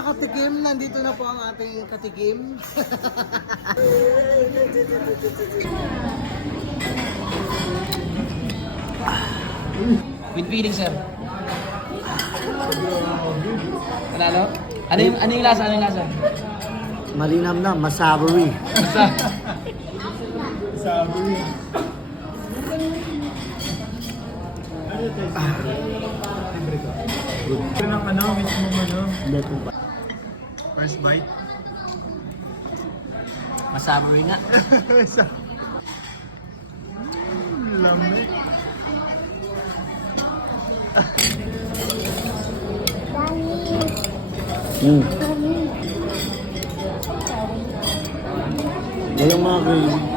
mga katikim, nandito na po ang ating katikim. With feeling, sir. Panalo? Ano yung lasa? Ano yung lasa? Malinam na, masavory. Sabi. Libre ka. Ito ng ano, mismo ano. First bite. Masavory nga. Lamig. Walang mga crazy.